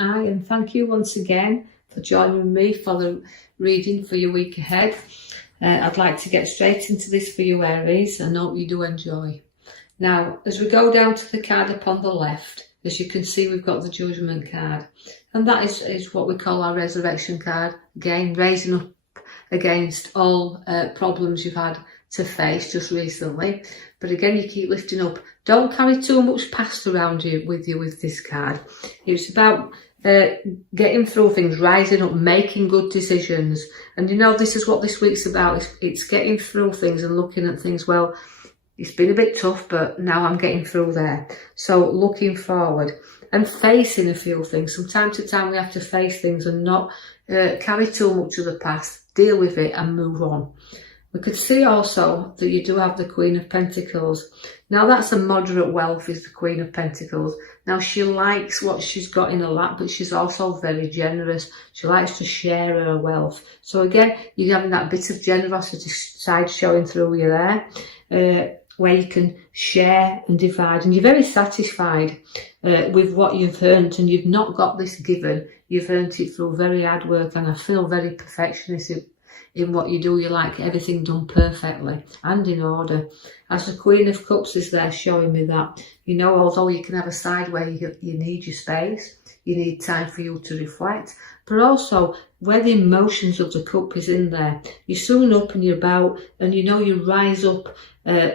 Aye, and thank you once again for joining me for the reading for your week ahead. I'd like to get straight into this for you, Aries, and hope you do enjoy. Now, as we go down to the card upon the left, as you can see, we've got the Judgment card, and that is what we call our Resurrection card. Again, raising up against all problems you've had to face just recently. But again, you keep lifting up. Don't carry too much past around you with this card. It's about getting through things, rising up, making good decisions. And you know, this is what this week's about. It's getting through things and looking at things. Well, it's been a bit tough, but now I'm getting through there. So looking forward and facing a few things. From time to time, we have to face things and not carry too much of the past, deal with it and move on. We could see also that you do have the Queen of Pentacles. Now that's a moderate wealth, is the Queen of Pentacles. Now she likes what she's got in her lap, but she's also very generous. She likes to share her wealth. So again, you're having that bit of generosity side showing through you there, where you can share and divide. And you're very satisfied with what you've earned, and you've not got this given. You've earned it through very hard work, and I feel very perfectionist in what you do. You like everything done perfectly and in order. As the Queen of Cups is there showing me that, you know, although you can have a side where you need your space, you need time for you to reflect, but also where the emotions of the cup is in there, you're soon up and you're about, and you know you rise up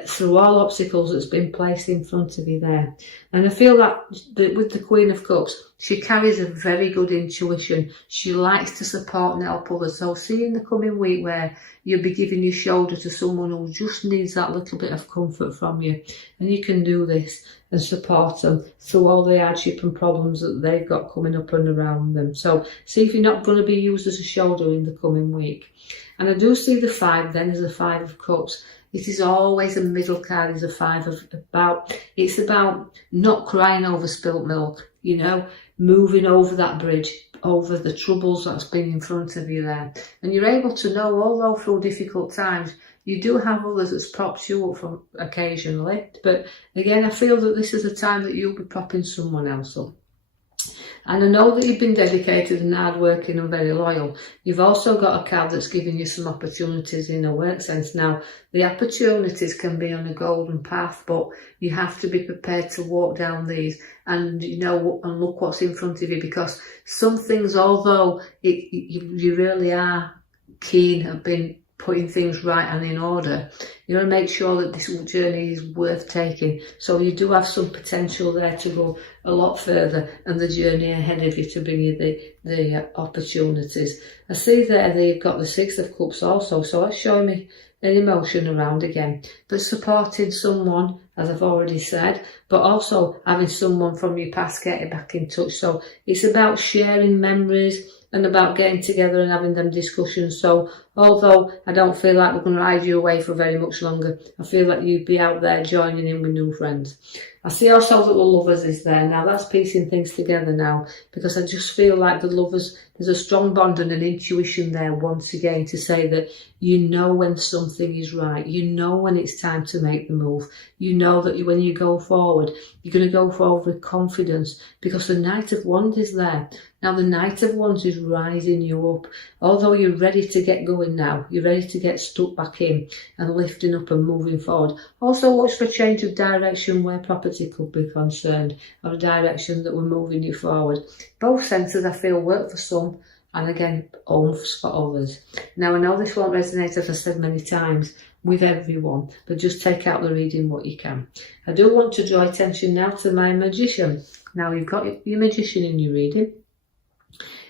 through all obstacles that's been placed in front of you there. And I feel that with the Queen of Cups, she carries a very good intuition. She likes to support and help others. So see in the coming week where you'll be giving your shoulder to someone who just needs that little bit of comfort from you. And you can do this and support them through all the hardship and problems that they've got coming up and around them. So see if you're not going to be used as a shoulder in the coming week. And I do see the 5 then as a 5 of Cups. It is always a middle card, is a 5 of it's about not crying over spilt milk, you know, moving over that bridge, over the troubles that's been in front of you there. And you're able to know, although through difficult times, you do have others that's propped you up from occasionally. But again, I feel that this is a time that you'll be propping someone else up. And I know that you've been dedicated and hardworking and very loyal. You've also got a card that's giving you some opportunities in a work sense. Now, the opportunities can be on a golden path, but you have to be prepared to walk down these and, you know, and look what's in front of you, because some things, although you really are keen at being putting things right and in order, you want to make sure that this journey is worth taking. So you do have some potential there to go a lot further, and the journey ahead of you to bring you the opportunities. I see there that you've got the 6 of Cups also, so that's showing me an emotion around again, but supporting someone, as I've already said, but also having someone from your past getting back in touch. So it's about sharing memories and about getting together and having them discussions. So although I don't feel like we're going to ride you away for very much longer, I feel like you'd be out there joining in with new friends. I see also that the Lovers is there. Now that's piecing things together now, because I just feel like the Lovers, there's a strong bond and an intuition there once again to say that you know when something is right. You know when it's time to make the move. You know that when you go forward, you're going to go forward with confidence, because the Knight of Wands is there. Now the Knight of Wands is rising you up. Although you're ready to get going now, you're ready to get stuck back in and lifting up and moving forward. Also watch for change of direction where property could be concerned, or a direction that we're moving you forward. Both senses I feel work for some, and again, oomph for others. Now I know this won't resonate, as I said many times, with everyone, but just take out the reading what you can. I do want to draw attention now to my Magician. Now you've got your Magician in your reading.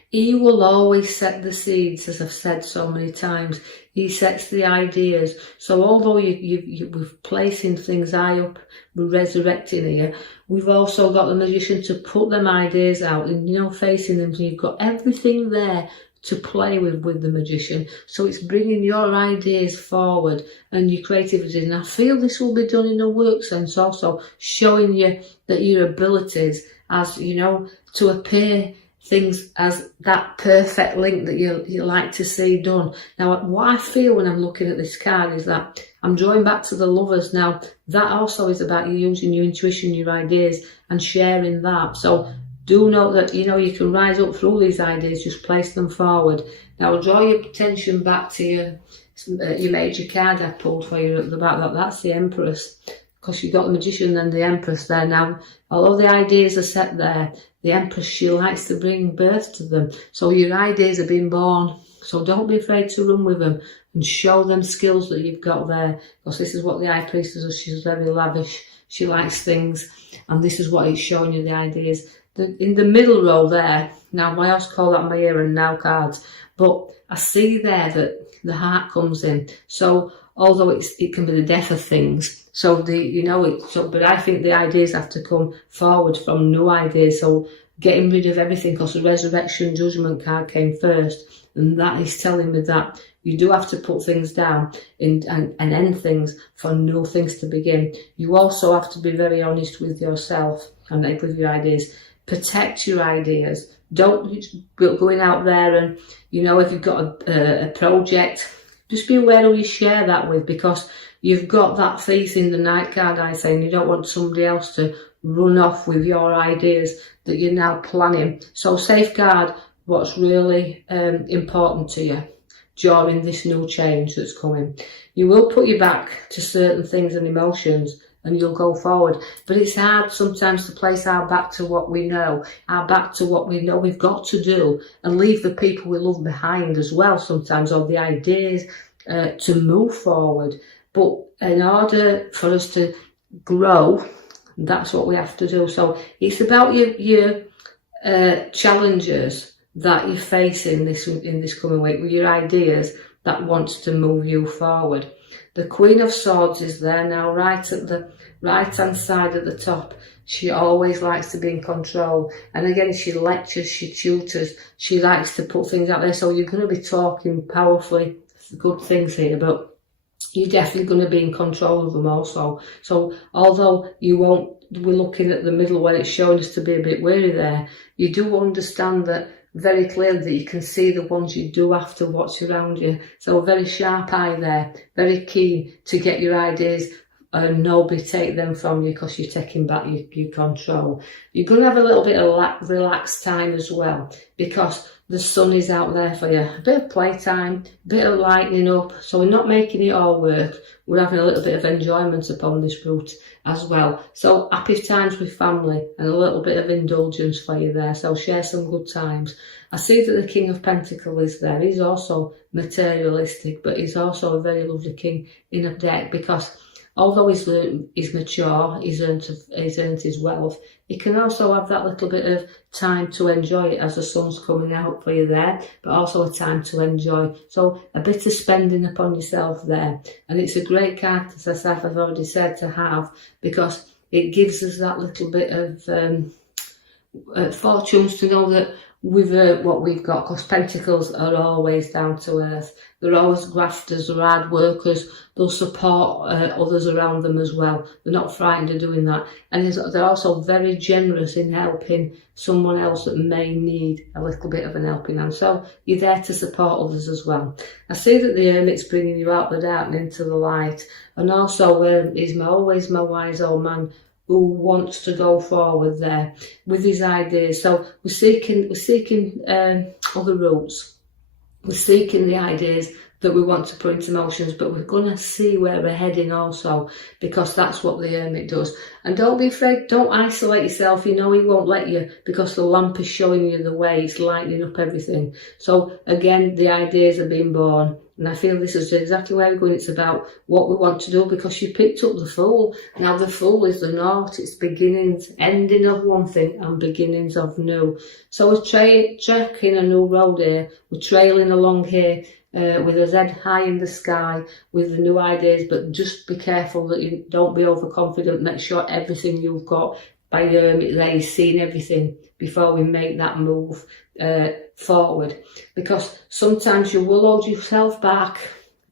He will always set the seeds, as I've said so many times. He sets the ideas. So although we're placing things high up, we're resurrecting here, we've also got the Magician to put them ideas out and, you know, facing them. So you've got everything there to play with the Magician. So it's bringing your ideas forward and your creativity. And I feel this will be done in a work sense also, showing you that your abilities, as, you know, to appear things as that perfect link that you like to see done. Now, what I feel when I'm looking at this card is that I'm drawing back to the Lovers. Now, that also is about you using your intuition, your ideas, and sharing that. So Do note that, you know, you can rise up through these ideas, just place them forward. Now, draw your attention back to your major card I pulled for you at the back. That's the Empress, because you've got the Magician and the Empress there. Now, although the ideas are set there, the Empress, she likes to bring birth to them. So your ideas are being born. So don't be afraid to run with them and show them skills that you've got there. Because this is what the High Priestess does. She's very lavish. She likes things. And this is what it's showing you, the ideas. In the middle row there, now I also call that my here and now cards. But I see there that the heart comes in. So although it can be the death of things. So but I think the ideas have to come forward from new ideas. So getting rid of everything, because the Resurrection Judgment card came first, and that is telling me that you do have to put things down and end things for new things to begin. You also have to be very honest with yourself and with your ideas. Protect your ideas. Don't going out there and, you know, if you've got a project, just be aware who you share that with, because you've got that faith in the Knight card, I say, and you don't want somebody else to run off with your ideas that you're now planning. So safeguard what's really important to you during this new change that's coming. You will put you back to certain things and emotions, and you'll go forward. But it's hard sometimes to place our back to what we know, our back to what we know we've got to do, and leave the people we love behind as well sometimes, or the ideas to move forward. But in order for us to grow, that's what we have to do. So it's about your challenges that you're facing in this coming week, with your ideas that wants to move you forward. The Queen of Swords is there now, right at the right-hand side at the top. She always likes to be in control. And again, she lectures, she tutors, she likes to put things out there. So you're going to be talking powerfully good things here, but you're definitely going to be in control of them also. So although we're looking at the middle where it's showing us to be a bit weary there, you do understand that very clearly, that you can see the ones you do have to watch around you. So a very sharp eye there, very keen to get your ideas and nobody take them from you, because you're taking back your control. You're going to have a little bit of relaxed time as well, because the sun is out there for you. A bit of playtime, a bit of lightening up. So we're not making it all work. We're having a little bit of enjoyment upon this route as well. So happy times with family and a little bit of indulgence for you there. So share some good times. I see that the King of Pentacles is there. He's also materialistic, but he's also a very lovely king in a deck, because although he's mature, he's earned his wealth, he can also have that little bit of time to enjoy it as the sun's coming out for you there, but also a time to enjoy. So a bit of spending upon yourself there. And it's a great card, as I've already said, to have, because it gives us that little bit of fortunes to know that with what we've got, because Pentacles are always down to earth. They're always grafters, they're hard workers, they'll support others around them as well. They're not frightened of doing that. And they're also very generous in helping someone else that may need a little bit of an helping hand. So you're there to support others as well. I see that the Hermit's bringing you out the dark and into the light. And also he's always my wise old man, who wants to go forward there with his ideas. So we're seeking other routes. We're seeking the ideas that we want to put into motions, but we're going to see where we're heading also, because that's what the Hermit does. And don't be afraid, don't isolate yourself. You know he won't let you, because the lamp is showing you the way, it's lighting up everything. So again, the ideas are being born. And I feel this is exactly where we're going. It's about what we want to do, because you picked up the Fool. Now the Fool is the North. It's beginnings, ending of one thing and beginnings of new. So we're tracking a new road here. We're trailing along here with a head high in the sky with the new ideas, but just be careful that you don't be overconfident. Make sure everything you've got by your Hermit there is seeing everything before we make that move forward, because sometimes you will hold yourself back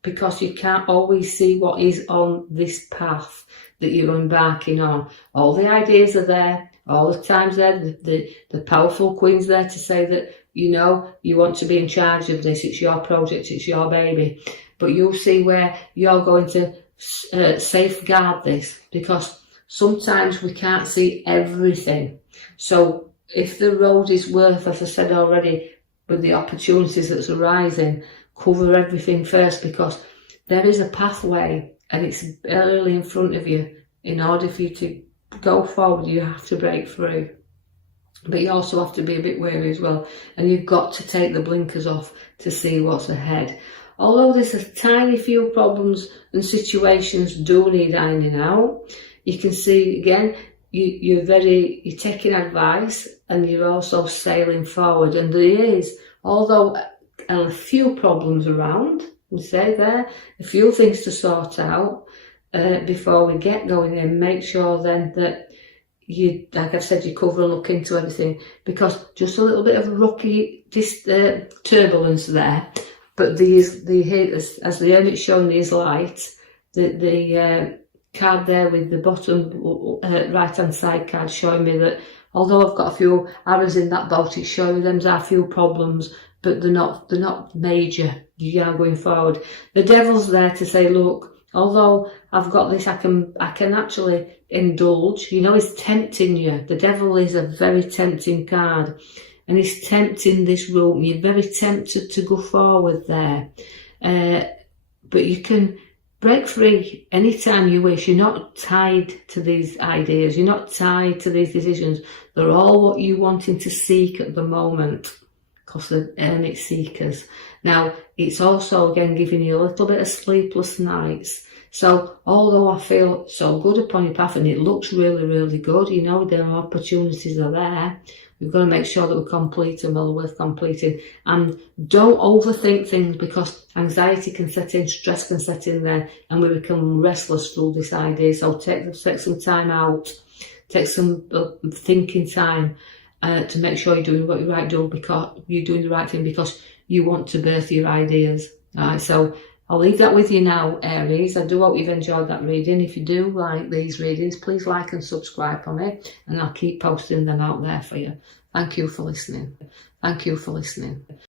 because you can't always see what is on this path that you're embarking on. All the ideas are there, all the times there, the powerful Queen's there to say that, you know, you want to be in charge of this, it's your project, it's your baby, but you'll see where you're going to safeguard this, because sometimes we can't see everything. So if the road is worth, as I said already, with the opportunities that's arising, cover everything first, because there is a pathway and it's early in front of you. In order for you to go forward, you have to break through. But you also have to be a bit wary as well, and you've got to take the blinkers off to see what's ahead. Although there's a tiny few problems and situations do need ironing out, you can see again, you're taking advice and you're also sailing forward. And there is, although a few problems around, we say there, a few things to sort out before we get going, and make sure then that you, like I've said, you cover and look into everything, because just a little bit of rocky turbulence there. But as the hermit's showing these lights, the card there with the bottom right hand side card showing me that although I've got a few arrows in that boat, it's showing there's a few problems, but they're not major. You are going forward. The devil's there to say, look, although I've got this, I can actually indulge. You know, he's tempting you. The devil is a very tempting card, and he's tempting this route. You're very tempted to go forward there, but you can break free anytime you wish. You're not tied to these ideas. You're not tied to these decisions. They're all what you're wanting to seek at the moment, because they're hermit seekers. Now, it's also, again, giving you a little bit of sleepless nights. So, although I feel so good upon your path and it looks really, really good, you know, the opportunities are there, we've got to make sure that we complete them well worth completing. And don't overthink things, because anxiety can set in, stress can set in there, and we become restless through this idea. So take some time out, take some thinking time to make sure you're doing what you're right doing, because you're doing the right thing, because you want to birth your ideas. All right, so I'll leave that with you now, Aries. I do hope you've enjoyed that reading. If you do like these readings, please like and subscribe for me, and I'll keep posting them out there for you. Thank you for listening. Thank you for listening.